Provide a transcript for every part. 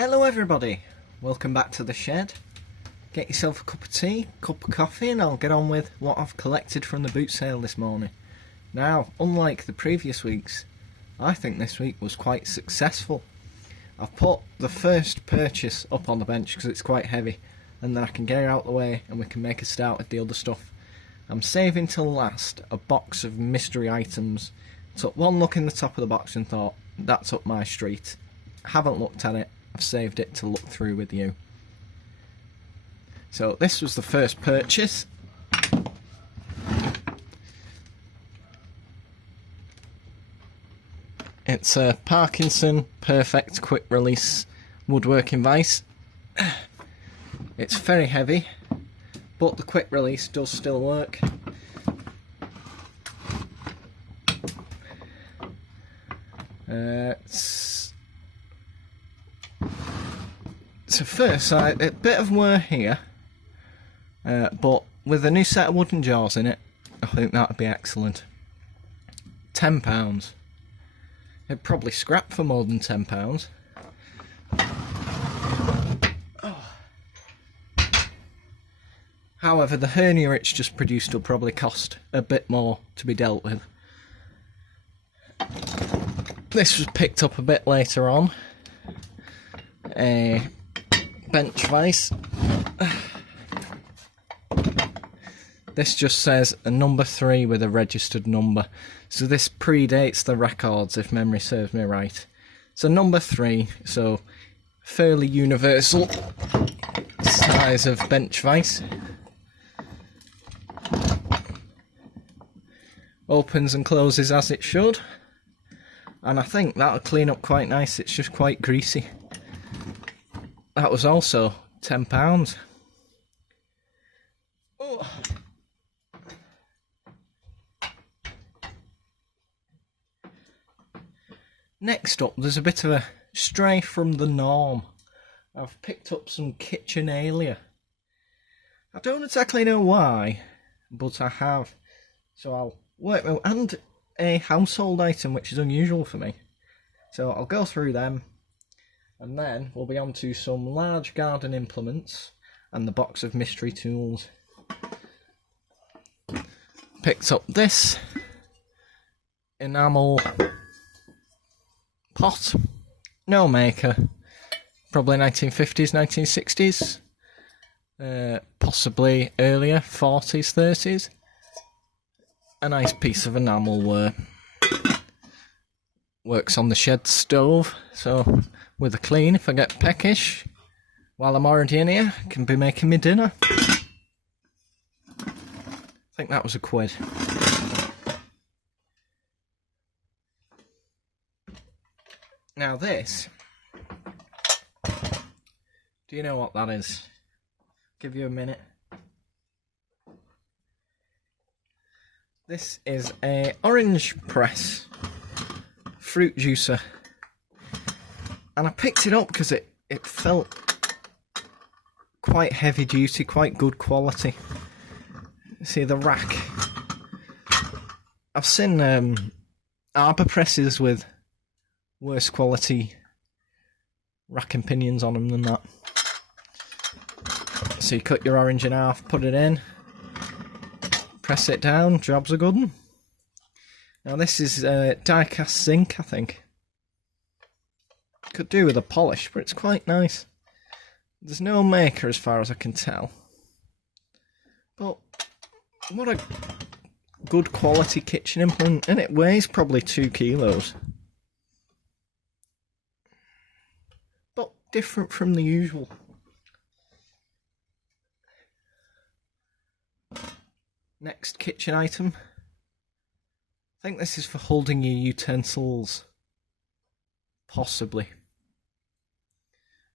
Hello everybody, welcome back to the shed. Get yourself a cup of tea, cup of coffee, and I'll get on with what I've collected from the boot sale this morning. Now, unlike the previous weeks, I think this week was quite successful. I've put the first purchase up on the bench because it's quite heavy, and then I can get it out of the way and we can make a start with the other stuff. I'm saving till last a box of mystery items. Took one look in the top of the box and thought, that's up my street. Haven't looked at it, I've saved it to look through with you. So this was the first purchase. It's a Parkinson Perfect Quick Release woodworking vise. It's very heavy, but the quick release does still work. So first, a bit of wear here, but with a new set of wooden jaws in it, I think that would be excellent. £10. It'd probably scrap for more than £10. Oh. However, the hernia it's just produced will probably cost a bit more to be dealt with. This was picked up a bit later on. A bench vise. This just says a number 3 with a registered number. So this predates the records, if memory serves me right. So number 3, so fairly universal size of bench vise. Opens and closes as it should. And I think that'll clean up quite nice, it's just quite greasy. That was also £10. Oh. Next up, there's a bit of a stray from the norm. I've picked up some Kitchenalia. I don't exactly know why, but I have. So I'll work with, and a household item which is unusual for me. So I'll go through them. And then we'll be on to some large garden implements and the box of mystery tools. Picked up this enamel pot. No maker. Probably 1950s, 1960s. Possibly earlier, 40s, 30s. A nice piece of enamel ware. Works on the shed stove, so with a clean if I get peckish. While I'm already in here, I can be making me dinner. I think that was £1. Now this, do you know what that is? Give you a minute. This is a orange press fruit juicer. And I picked it up because it felt quite heavy duty, quite good quality. See the rack. I've seen arbor presses with worse quality rack and pinions on them than that. So you cut your orange in half, put it in, press it down, job's a good one. Now this is die-cast zinc, I think. Could do with a polish, but it's quite nice. There's no maker as far as I can tell. But what a good quality kitchen implement, and it weighs probably 2 kilos. But different from the usual. Next kitchen item. I think this is for holding your utensils. Possibly.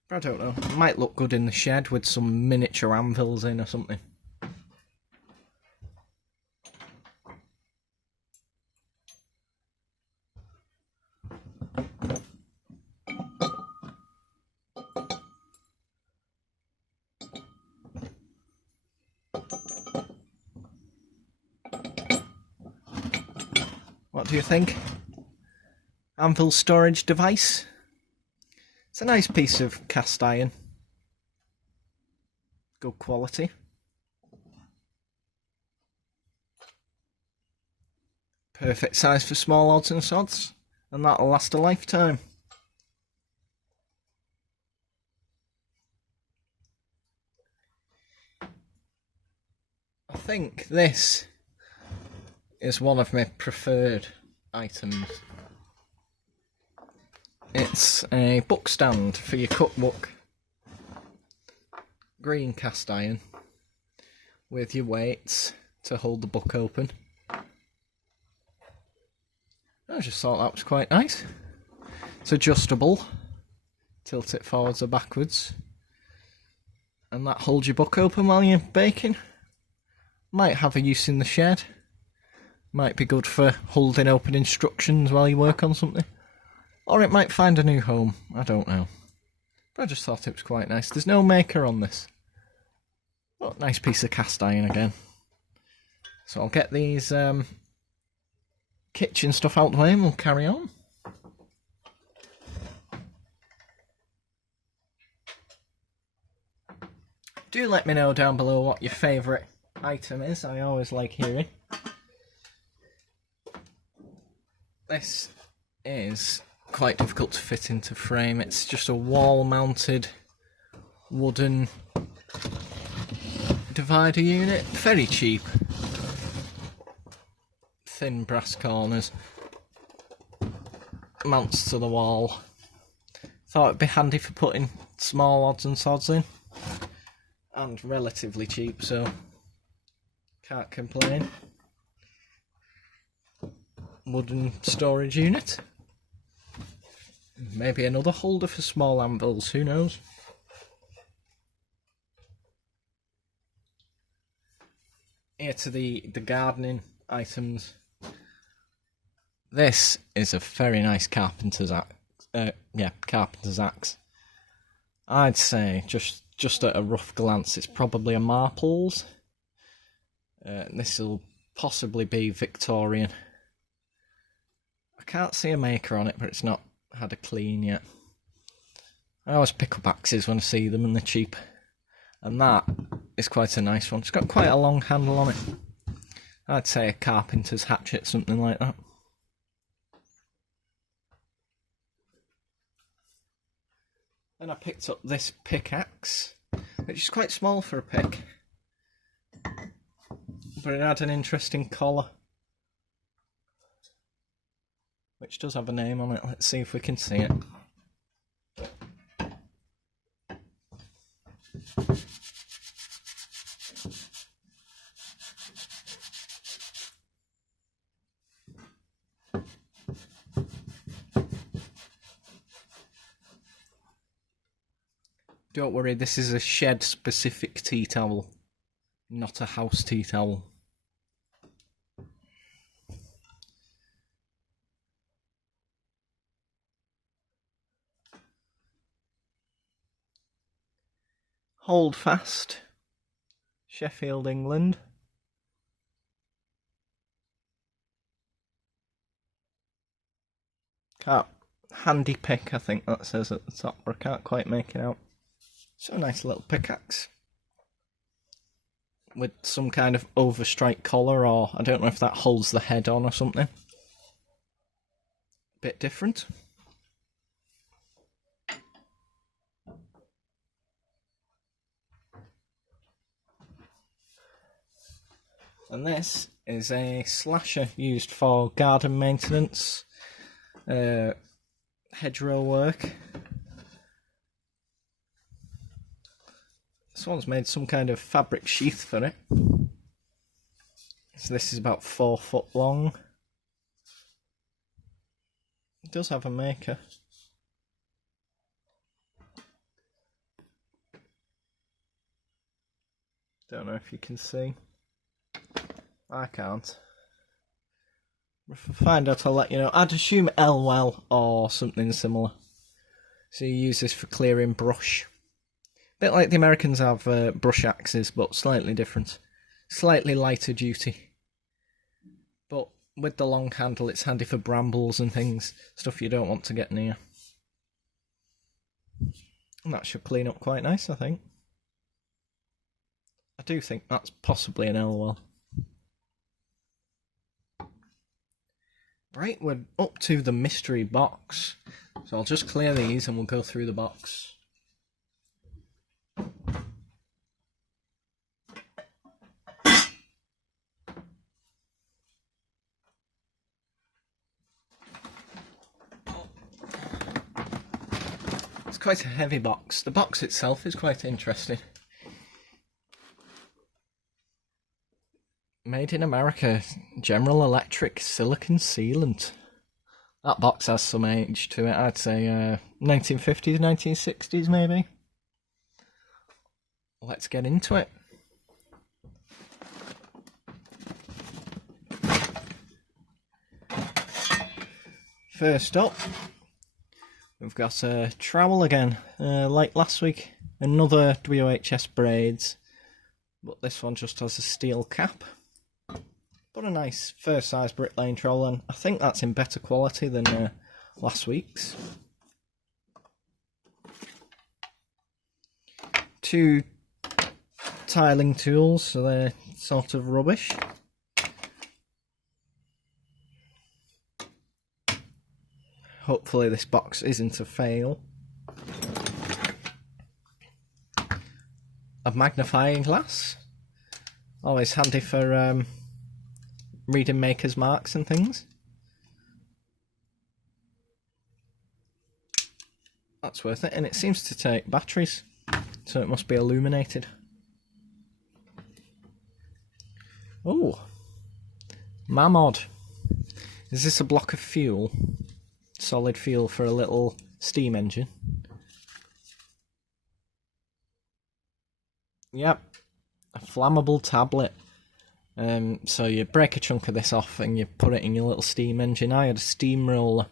But I don't know. It might look good in the shed with some miniature anvils in or something. What do you think? Anvil storage device. It's a nice piece of cast iron. Good quality. Perfect size for small odds and sods, and that'll last a lifetime. I think this is one of my preferred items. It's a book stand for your cookbook. Green cast iron with your weights to hold the book open. I just thought that was quite nice. It's adjustable. Tilt it forwards or backwards. And that holds your book open while you're baking. Might have a use in the shed. Might be good for holding open instructions while you work on something. Or it might find a new home. I don't know. But I just thought it was quite nice. There's no maker on this. But nice piece of cast iron again. So I'll get these kitchen stuff out the way and we'll carry on. Do let me know down below what your favourite item is. I always like hearing. This is quite difficult to fit into frame. It's just a wall mounted wooden divider unit. Very cheap. Thin brass corners. Mounts to the wall. Thought it'd be handy for putting small odds and sods in. And relatively cheap, so can't complain. Wooden storage unit. Maybe another holder for small anvils, who knows? Here to the gardening items. This is a very nice carpenter's axe. Carpenter's axe. I'd say just at a rough glance, it's probably a Marples. This will possibly be Victorian. I can't see a maker on it, but it's not had a clean yet. I always pick up axes when I see them and they're cheap. And that is quite a nice one. It's got quite a long handle on it. I'd say a carpenter's hatchet, something like that. Then I picked up this pickaxe, which is quite small for a pick. But it had an interesting collar, which does have a name on it. Let's see if we can see it. Don't worry, this is a shed-specific tea towel, not a house tea towel. Hold Fast, Sheffield, England. Handy pick, I think that says at the top, but I can't quite make it out. So a nice little pickaxe with some kind of overstrike collar, or I don't know if that holds the head on or something. Bit different. And this is a slasher used for garden maintenance, hedgerow work. This one's made some kind of fabric sheath for it. So this is about 4 foot long. It does have a maker. Don't know if you can see. I can't. If I find out, I'll let you know. I'd assume Elwell or something similar. So you use this for clearing brush. A bit like the Americans have brush axes, but slightly different. Slightly lighter duty. But with the long handle, it's handy for brambles and things. Stuff you don't want to get near. And that should clean up quite nice, I think. I do think that's possibly an L-well. Right, we're up to the mystery box. So I'll just clear these and we'll go through the box. It's quite a heavy box. The box itself is quite interesting. Made in America, General Electric silicon sealant. That box has some age to it, I'd say 1950s, 1960s maybe. Let's get into it. First up, we've got a trowel again, like last week, another WHS braids, but this one just has a steel cap. But a nice first size bricklaying trowel, and I think that's in better quality than last week's. Two tiling tools, so they're sort of rubbish. Hopefully this box isn't a fail. A magnifying glass, always handy for reading maker's marks and things. That's worth it, and it seems to take batteries, so it must be illuminated. Oh, Mamod. Is this a block of fuel? Solid fuel for a little steam engine. Yep, a flammable tablet. So you break a chunk of this off and you put it in your little steam engine. I had a steamroller,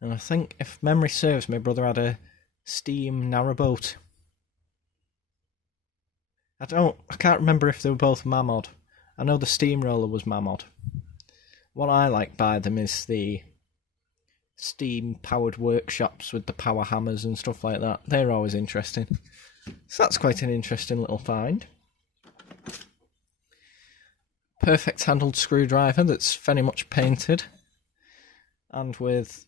and I think, if memory serves, my brother had a steam narrowboat. I can't remember if they were both Mamod. I know the steamroller was Mamod. What I like by them is the steam-powered workshops with the power hammers and stuff like that. They're always interesting. So that's quite an interesting little find. Perfect handled screwdriver that's very much painted, and with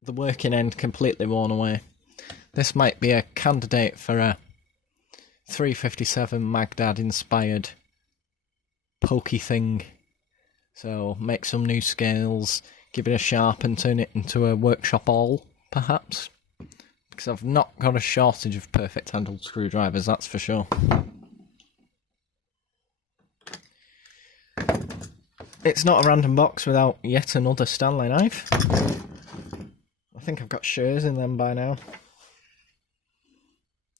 the working end completely worn away. This might be a candidate for a 357 Magdad inspired pokey thing. So make some new scales, give it a sharp and turn it into a workshop awl, perhaps. Because I've not got a shortage of perfect handled screwdrivers, that's for sure. It's not a random box without yet another Stanley knife. I think I've got shares in them by now.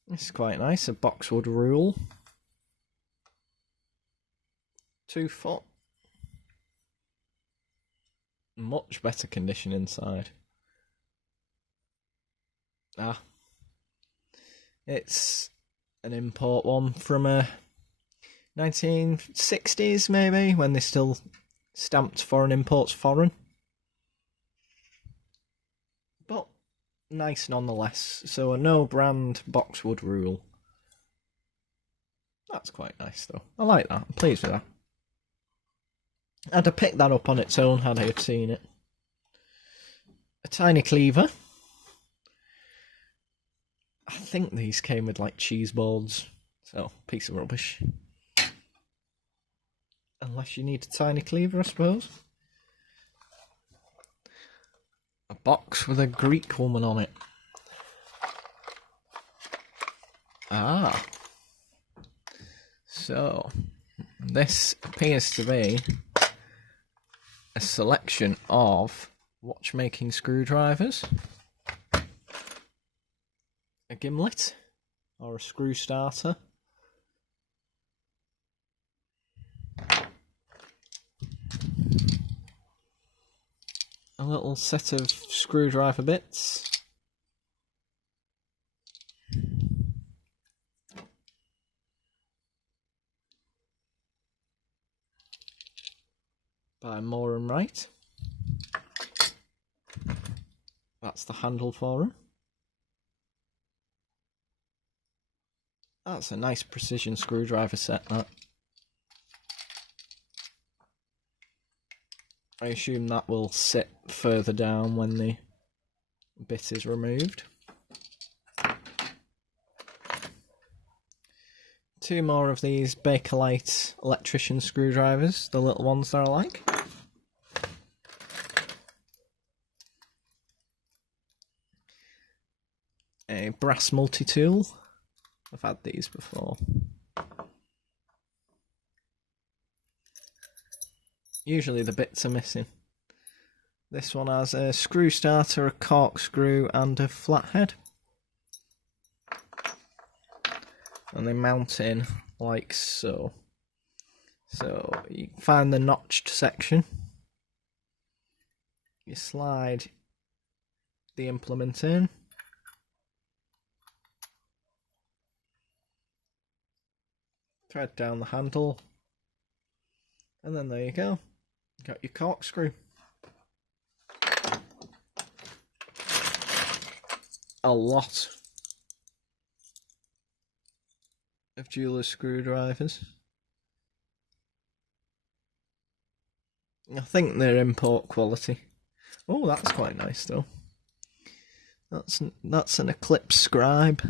This is quite nice, a boxwood rule. 2 foot. Much better condition inside. It's an import one from 1960s maybe, when they still stamped foreign imports foreign. But nice nonetheless. So a no brand boxwood rule. That's quite nice though. I like that. I'm pleased with that. I'd have picked that up on its own had I have seen it. A tiny cleaver. I think these came with like cheese boards. So, piece of rubbish. Unless you need a tiny cleaver, I suppose. A box with a Greek woman on it. So, this appears to be a selection of watchmaking screwdrivers, a gimlet, or a screw starter, a little set of screwdriver bits, by Moore and Wright. That's the handle for them. That's a nice precision screwdriver set, that. I assume that will sit further down when the bit is removed. 2 more of these Bakelite electrician screwdrivers, the little ones that I like. A brass multi-tool. I've had these before. Usually the bits are missing. This one has a screw starter, a corkscrew and a flathead. And they mount in like so. So you find the notched section. You slide the implement in. Thread down the handle. And then there you go. Got your corkscrew. A lot of jeweler's screwdrivers. I think they're import quality. Oh, that's quite nice though. That's an Eclipse scribe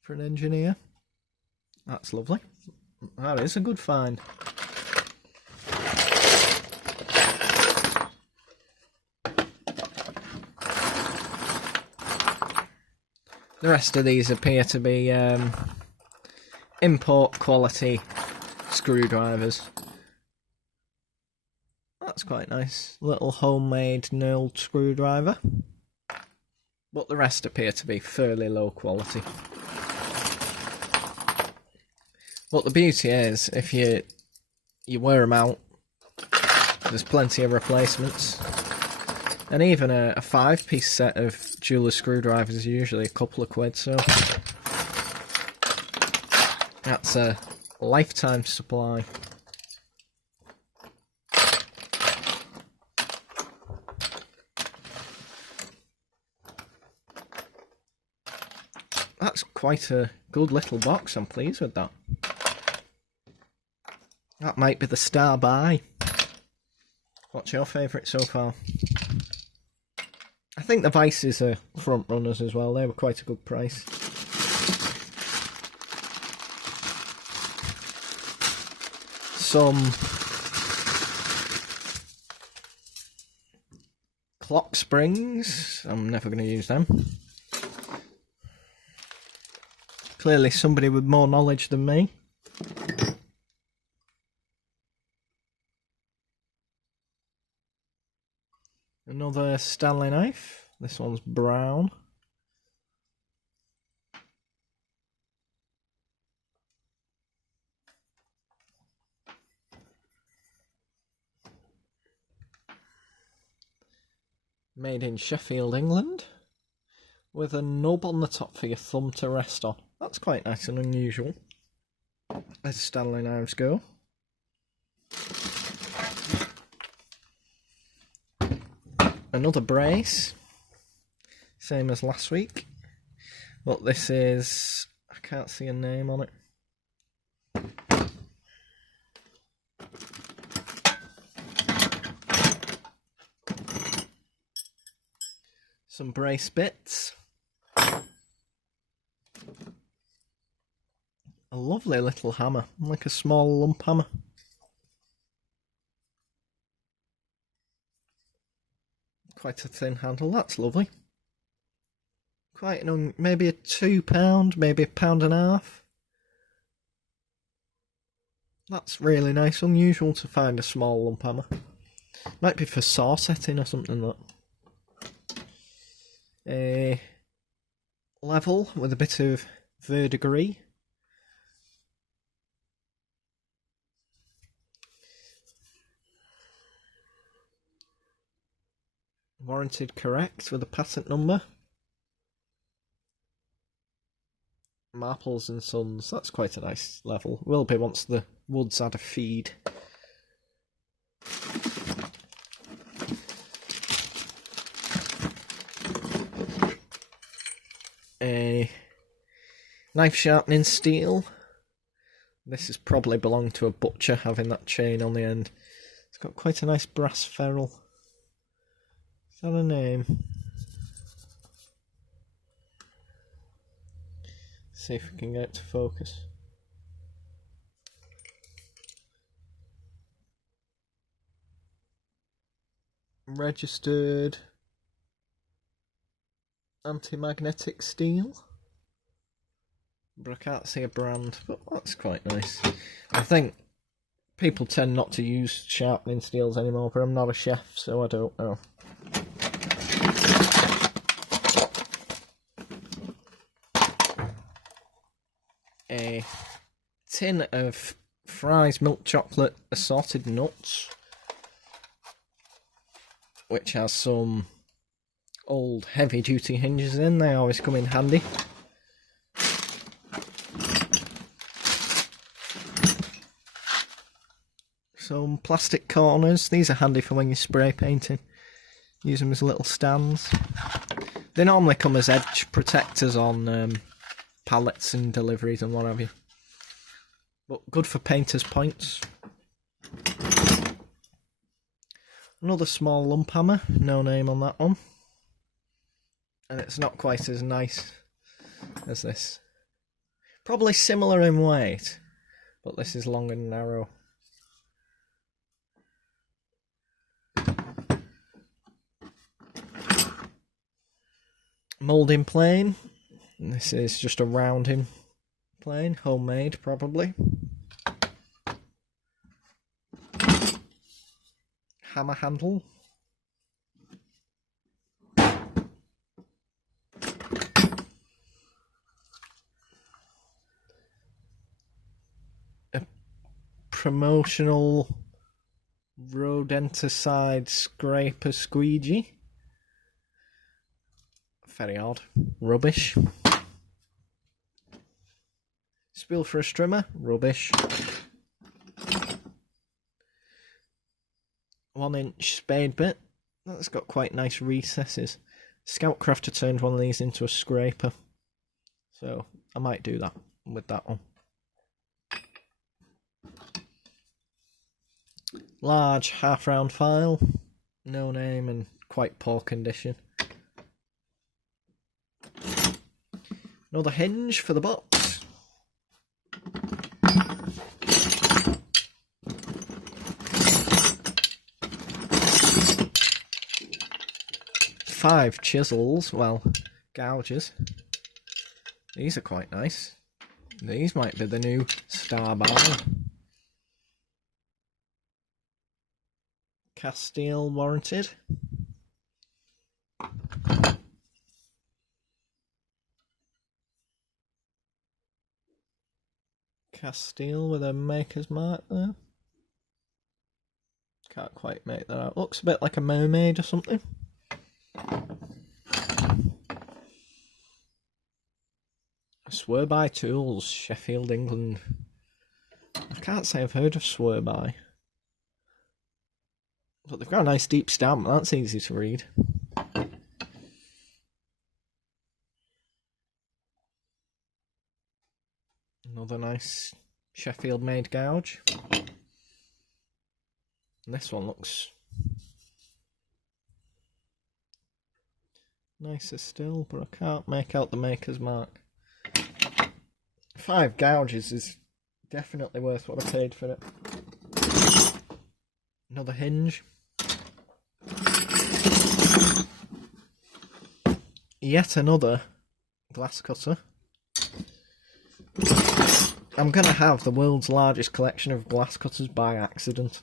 for an engineer. That's lovely. That is a good find. The rest of these appear to be import quality screwdrivers. That's quite nice. Little homemade knurled screwdriver. But the rest appear to be fairly low quality. But the beauty is, if you wear them out, there's plenty of replacements. And even a 5-piece set of jeweler's screwdrivers is usually a couple of quid, so that's a lifetime supply. That's quite a good little box, I'm pleased with that. That might be the star buy. What's your favourite so far? I think the Vices are front runners as well. They were quite a good price. Some clock springs. I'm never going to use them. Clearly somebody with more knowledge than me. Another Stanley knife. This one's brown. Made in Sheffield, England. With a nub on the top for your thumb to rest on. That's quite nice and unusual, as Stanley knives go. Another brace, same as last week, but this is, I can't see a name on it. Some brace bits. A lovely little hammer, like a small lump hammer. Quite a thin handle, that's lovely. Quite maybe a £2, maybe £1.50. That's really nice, unusual to find a small lump hammer. Might be for saw setting or something like that. A level with a bit of verdigris. Warranted correct with a patent number. Marples and Sons, that's quite a nice level. Will be once the wood's had a feed. A Knife sharpening steel. This has probably belonged to a butcher, having that chain on the end. It's got quite a nice brass ferrule. Is that a name? See if we can get it to focus. Registered anti-magnetic steel. But I can't see a brand, but that's quite nice. I think people tend not to use sharpening steels anymore, but I'm not a chef, so I don't know. A tin of Fry's milk chocolate assorted nuts, which has some old heavy duty hinges in. They always come in handy. Some plastic corners. These are handy for when you're spray painting. Use them as little stands. They normally come as edge protectors on pallets and deliveries and what have you. But good for painters' points. Another small lump hammer. No name on that one. And it's not quite as nice as this. Probably similar in weight, but this is long and narrow. Moulding plane. This is just a rounding plane, homemade probably. Hammer handle. A promotional rodenticide scraper squeegee. Very odd. Rubbish. Spool for a strimmer. Rubbish. 1-inch spade bit. That's got quite nice recesses. Scoutcrafter turned one of these into a scraper, so I might do that with that one. Large half-round file. No name and quite poor condition. Another hinge for the box. Five chisels, well, gouges. These are quite nice. These might be the new star bar. Cast steel warranted. Cast steel with a maker's mark there. Can't quite make that out. Looks a bit like a mermaid or something. Swear by Tools, Sheffield, England. I can't say I've heard of Swear by. But they've got a nice deep stamp, that's easy to read. Another nice Sheffield made gouge. And this one looks nicer still, but I can't make out the maker's mark. 5 gouges is definitely worth what I paid for it. Another hinge. Yet another glass cutter. I'm going to have the world's largest collection of glass cutters by accident.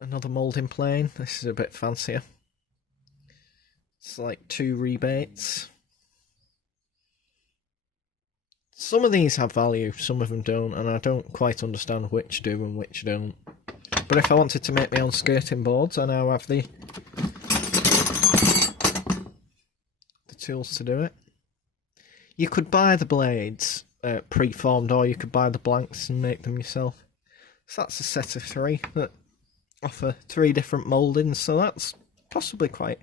Another moulding plane. This is a bit fancier. It's like 2 rebates. Some of these have value, some of them don't, and I don't quite understand which do and which don't. But if I wanted to make my own skirting boards, I now have the tools to do it. You could buy the blades pre-formed, or you could buy the blanks and make them yourself. So that's a set of 3 that offer 3 different mouldings, so that's possibly quite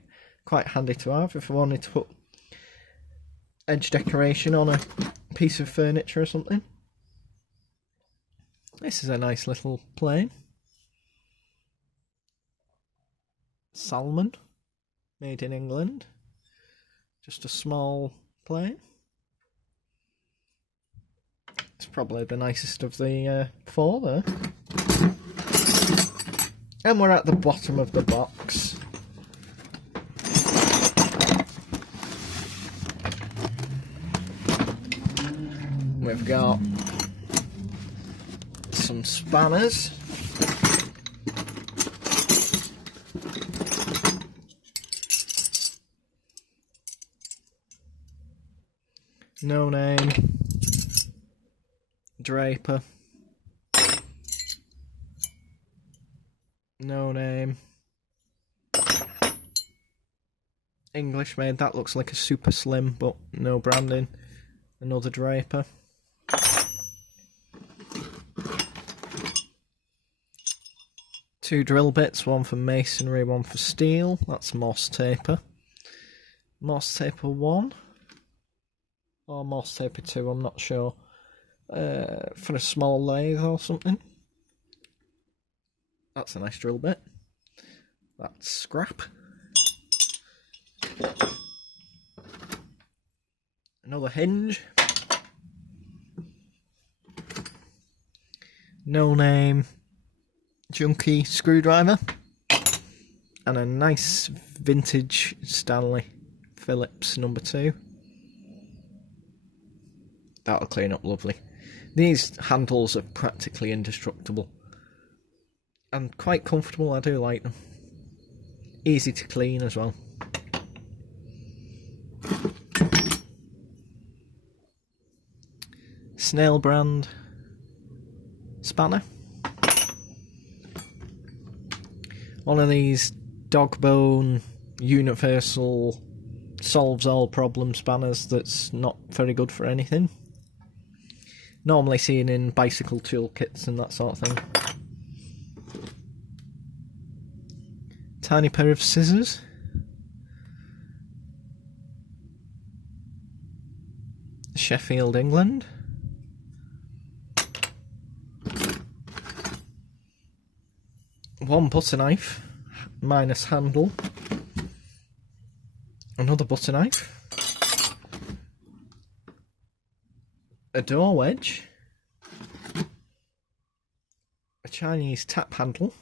handy to have if I wanted to put edge decoration on a piece of furniture or something. This is a nice little plane. Salmon, made in England. Just a small plane. It's probably the nicest of the 4 there. And we're at the bottom of the box. We've got some spanners. No name. Draper. No name. English made. That looks like a super slim, but no branding. Another Draper. Two drill bits, one for masonry, one for steel. That's Moss Taper. Moss Taper 1. Or Moss Taper 2, I'm not sure. For a small lathe or something. That's a nice drill bit. That's scrap. Another hinge. No name. Junky screwdriver. And a nice vintage Stanley Phillips number 2. That'll clean up lovely. These handles are practically indestructible. And quite comfortable, I do like them. Easy to clean as well. Snail brand spanner. One of these dog bone universal solves all problem spanners that's not very good for anything. Normally seen in bicycle toolkits and that sort of thing. Tiny pair of scissors. Sheffield, England. One butter knife, minus handle. Another butter knife. A door wedge. A Chinese tap handle.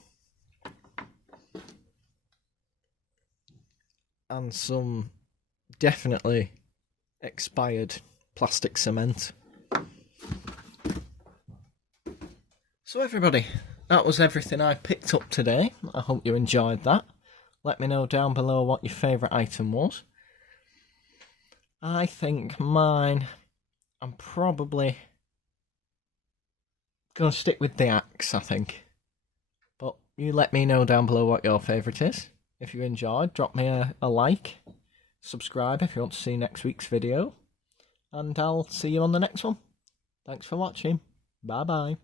And some definitely expired plastic cement. So everybody, that was everything I picked up today. I hope you enjoyed that. Let me know down below what your favourite item was. I think mine, I'm probably going to stick with the axe, I think. But you let me know down below what your favourite is. If you enjoyed, drop me a like. Subscribe if you want to see next week's video. And I'll see you on the next one. Thanks for watching. Bye bye.